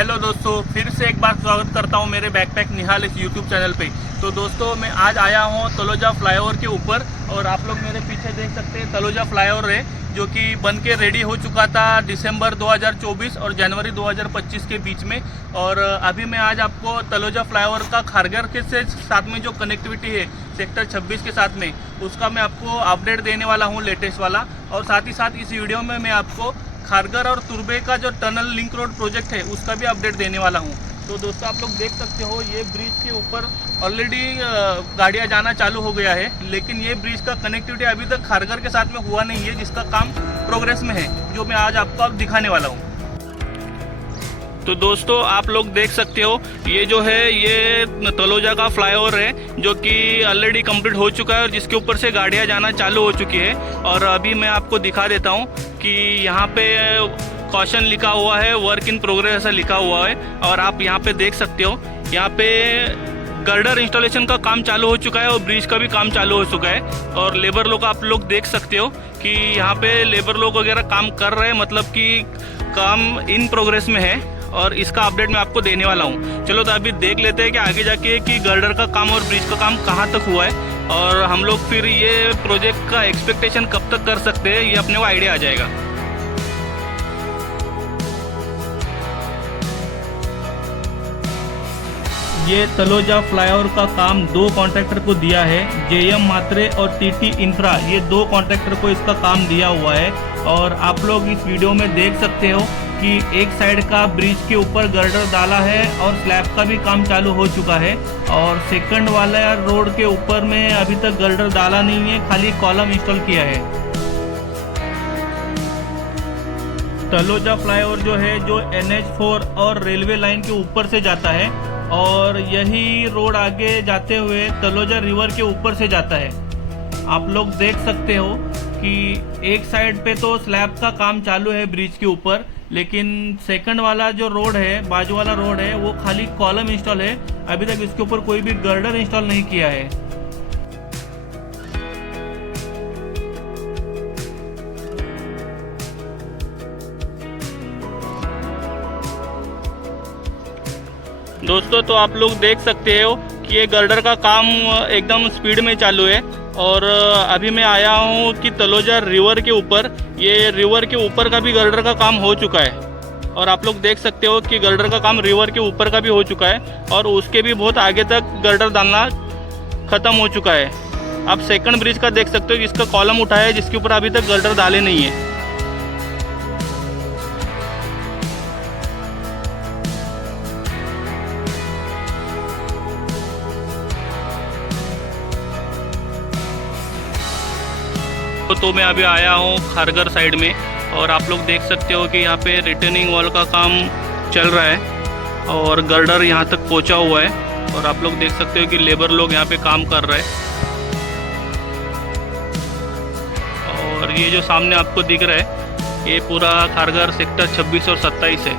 Hello दोस्तों, फिर से एक बार स्वागत करता हूं मेरे बैकपैक निहाल इस यूट्यूब चैनल पे। तो दोस्तों मैं आज आया हूं तलोजा फ्लाईओवर के ऊपर और आप लोग मेरे पीछे देख सकते हैं तलोजा फ्लाईओवर है जो कि बन के रेडी हो चुका था दिसंबर 2024 और जनवरी 2025 के बीच में। और अभी मैं आज आपको तलोजा फ्लाईओवर का खारगर के से साथ में जो कनेक्टिविटी है सेक्टर 26 के साथ में उसका मैं आपको अपडेट देने वाला हूँ, लेटेस्ट वाला। और साथ ही साथ इस वीडियो में मैं आपको खारगर और तुर्बे का जो टनल लिंक रोड प्रोजेक्ट है उसका भी अपडेट देने वाला हूँ। तो दोस्तों आप लोग देख सकते हो ये ब्रिज के ऊपर ऑलरेडी गाड़ियाँ जाना चालू हो गया है, लेकिन ये ब्रिज का कनेक्टिविटी अभी तक खारगर के साथ में हुआ नहीं है, जिसका काम प्रोग्रेस में है, जो मैं आज आपको अब दिखाने वाला हूँ। तो दोस्तों आप लोग देख सकते हो ये जो है ये तलोजा का फ्लाईओवर है जो कि ऑलरेडी कंप्लीट हो चुका है और जिसके ऊपर से गाड़ियां जाना चालू हो चुकी है। और अभी मैं आपको दिखा देता हूं कि यहाँ पे कॉशन लिखा हुआ है, वर्क इन प्रोग्रेस ऐसा लिखा हुआ है। और आप यहाँ पे देख सकते हो यहाँ पे गर्डर इंस्टॉलेशन का काम चालू हो चुका है और ब्रिज का भी काम चालू हो चुका है। और लेबर लोग आप लोग देख सकते हो कि यहाँ पे लेबर लोग वगैरह काम कर रहे हैं, मतलब कि काम इन प्रोग्रेस में है और इसका अपडेट मैं आपको देने वाला हूँ। चलो तो अभी देख लेते हैं कि आगे जाके कि गर्डर का काम और ब्रिज का काम कहाँ तक हुआ है और हम लोग फिर ये प्रोजेक्ट का एक्सपेक्टेशन कब तक कर सकते हैं, ये अपने को आइडिया आ जाएगा। ये तलोजा फ्लाईओवर का काम दो कॉन्ट्रैक्टर को दिया है, जेएम मात्रे और टीटी इंफ्रा, ये दो कॉन्ट्रैक्टर को इसका काम दिया हुआ है। और आप लोग इस वीडियो में देख सकते हो कि एक साइड का ब्रिज के ऊपर गर्डर डाला है और स्लैब का भी काम चालू हो चुका है। और सेकंड वाला रोड के ऊपर में अभी तक गर्डर डाला नहीं है, खाली कॉलम इंस्टॉल किया है। तलोजा फ्लाईओवर जो है जो NH4 और रेलवे लाइन के ऊपर से जाता है और यही रोड आगे जाते हुए तलोजा रिवर के ऊपर से जाता है। आप लोग देख सकते हो कि एक साइड पे तो स्लैब का काम चालू है ब्रिज के ऊपर, लेकिन सेकंड वाला जो रोड है, बाजू वाला रोड है, वो खाली कॉलम इंस्टॉल है। अभी तक इसके ऊपर कोई भी गर्डर इंस्टॉल नहीं किया है। दोस्तों तो आप लोग देख सकते हो कि ये गर्डर का काम एकदम स्पीड में चालू है। और अभी मैं आया हूँ कि तलोजा रिवर के ऊपर, ये रिवर के ऊपर का भी गर्डर का काम हो चुका है। और आप लोग देख सकते हो कि गर्डर का काम रिवर के ऊपर का भी हो चुका है और उसके भी बहुत आगे तक गर्डर डालना ख़त्म हो चुका है। आप सेकंड ब्रिज का देख सकते हो कि इसका कॉलम उठा है, जिसके ऊपर अभी तक गर्डर डाले नहीं है। तो मैं अभी आया हूँ खारगर साइड में और आप लोग देख सकते हो कि यहाँ पे रिटर्निंग वॉल का काम चल रहा है और गर्डर यहाँ तक पहुँचा हुआ है। और आप लोग देख सकते हो कि लेबर लोग यहाँ पे काम कर रहे हैं। और ये जो सामने आपको दिख रहा है ये पूरा खारगर सेक्टर 26 और 27 है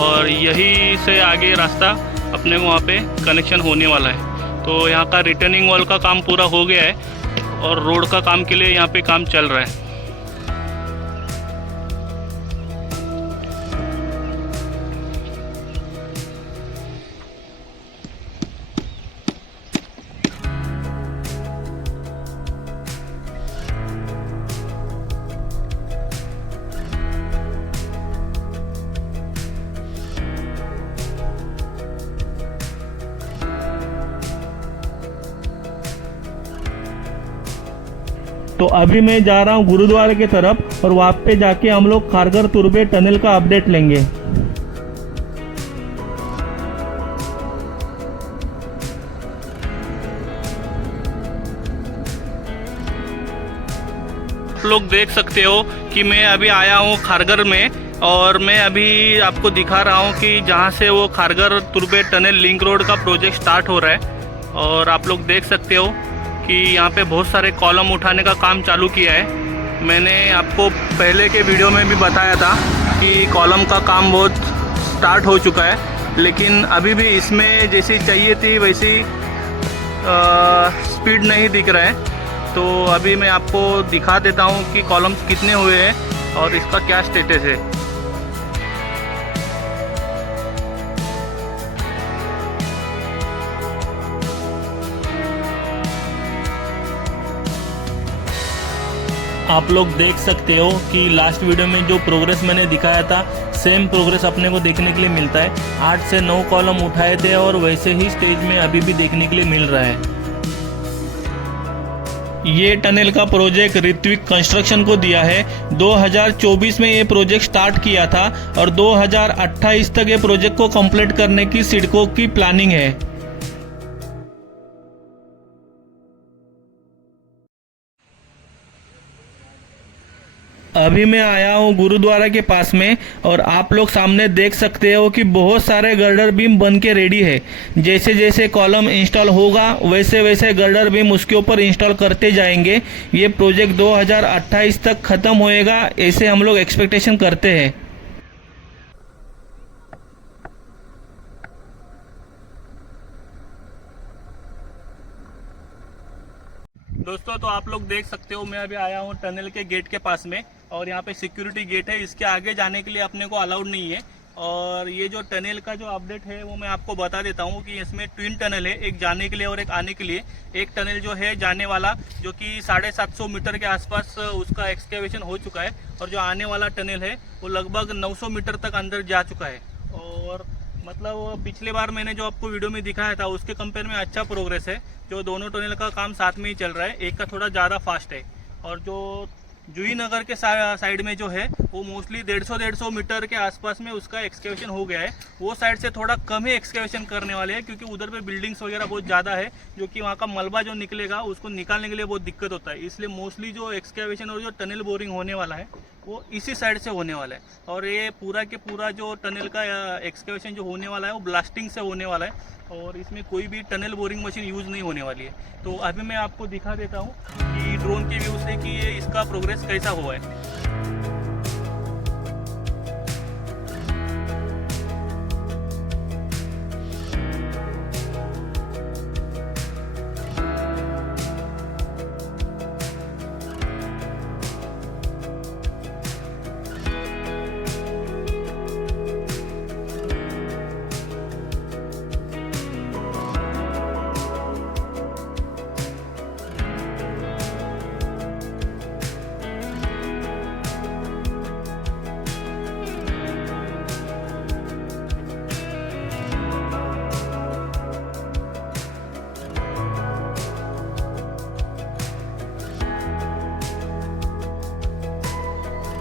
और यही से आगे रास्ता अपने को वहाँ पे कनेक्शन होने वाला है। तो यहाँ का रिटर्निंग वॉल का काम पूरा हो गया है और रोड का काम के लिए यहाँ पे काम चल रहा है। तो अभी मैं जा रहा हूँ गुरुद्वारे की तरफ और वहाँ पे जाके हम लोग खारगर तुर्बे टनल का अपडेट लेंगे। आप लोग देख सकते हो कि मैं अभी आया हूँ खारगर में और मैं अभी आपको दिखा रहा हूँ कि जहाँ से वो खारगर तुर्बे टनल लिंक रोड का प्रोजेक्ट स्टार्ट हो रहा है। और आप लोग देख सकते हो कि यहाँ पे बहुत सारे कॉलम उठाने का काम चालू किया है। मैंने आपको पहले के वीडियो में भी बताया था कि कॉलम का काम बहुत स्टार्ट हो चुका है, लेकिन अभी भी इसमें जैसी चाहिए थी वैसी स्पीड नहीं दिख रहा है। तो अभी मैं आपको दिखा देता हूँ कि कॉलम्स कितने हुए हैं और इसका क्या स्टेटस है। आप लोग देख सकते हो कि लास्ट वीडियो में जो प्रोग्रेस मैंने दिखाया था सेम प्रोग्रेस अपने को देखने के लिए मिलता है। 8 से 9 कॉलम उठाए थे और वैसे ही स्टेज में अभी भी देखने के लिए मिल रहा है। ये टनल का प्रोजेक्ट ऋत्विक कंस्ट्रक्शन को दिया है। 2024 में ये प्रोजेक्ट स्टार्ट किया था और 2028 तक ये प्रोजेक्ट को कंप्लीट करने की सिडको की प्लानिंग है। अभी मैं आया हूँ गुरुद्वारा के पास में और आप लोग सामने देख सकते हो कि बहुत सारे गर्डर बीम बन के रेडी है। जैसे जैसे कॉलम इंस्टॉल होगा वैसे वैसे गर्डर बीम उसके ऊपर इंस्टॉल करते जाएंगे। ये प्रोजेक्ट 2028 तक ख़त्म होएगा ऐसे हम लोग एक्सपेक्टेशन करते हैं। दोस्तों तो आप लोग देख सकते हो मैं अभी आया हूँ टनल के गेट के पास में और यहाँ पे सिक्योरिटी गेट है। इसके आगे जाने के लिए अपने को अलाउड नहीं है। और ये जो टनल का जो अपडेट है वो मैं आपको बता देता हूँ कि इसमें ट्विन टनल है, एक जाने के लिए और एक आने के लिए। एक टनल जो है जाने वाला जो कि 750 मीटर के आसपास उसका एक्सकेवेशन हो चुका है और जो आने वाला टनल है वो लगभग 900 मीटर तक अंदर जा चुका है। और मतलब पिछले बार मैंने जो आपको वीडियो में दिखाया था उसके कंपेयर में अच्छा प्रोग्रेस है। जो दोनों टनल का काम साथ में ही चल रहा है, एक का थोड़ा ज़्यादा फास्ट है। और जो जूही नगर के साइड में जो है वो मोस्टली 150 मीटर के आसपास में उसका एक्सकेवेशन हो गया है। वो साइड से थोड़ा कम ही एक्सकेवेशन करने वाले हैं क्योंकि उधर पे बिल्डिंग्स वगैरह बहुत ज़्यादा है, जो कि वहाँ का मलबा जो निकलेगा उसको निकालने के लिए बहुत दिक्कत होता है। इसलिए मोस्टली जो एक्सकेवेशन और जो टनल बोरिंग होने वाला है वो इसी साइड से होने वाला है। और ये पूरा के पूरा जो टनल का एक्सकेवेशन जो होने वाला है वो ब्लास्टिंग से होने वाला है और इसमें कोई भी टनल बोरिंग मशीन यूज़ नहीं होने वाली है। तो अभी मैं आपको दिखा देता हूँ कि ड्रोन के व्यू से कि ये इसका प्रोग्रेस कैसा हुआ है।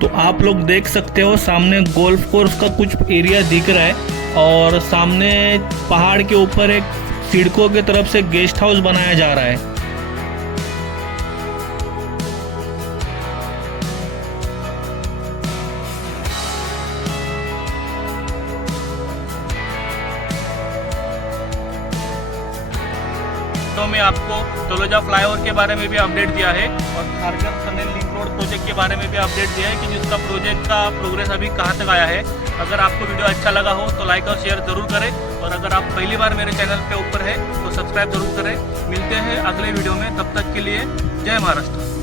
तो आप लोग देख सकते हो सामने गोल्फ कोर्स का कुछ एरिया दिख रहा है और सामने पहाड़ के ऊपर एक सिडको की तरफ से गेस्ट हाउस बनाया जा रहा है। तो मैं आपको तलोजा फ्लाईओवर के बारे में भी अपडेट दिया है और Kharghar tunnel link road project के बारे में भी अपडेट दिया है कि जिसका प्रोजेक्ट का प्रोग्रेस अभी कहाँ तक आया है। अगर आपको वीडियो अच्छा लगा हो तो लाइक और शेयर ज़रूर करें और अगर आप पहली बार मेरे चैनल पे ऊपर है तो सब्सक्राइब ज़रूर करें। मिलते हैं अगले वीडियो में, तब तक के लिए जय महाराष्ट्र।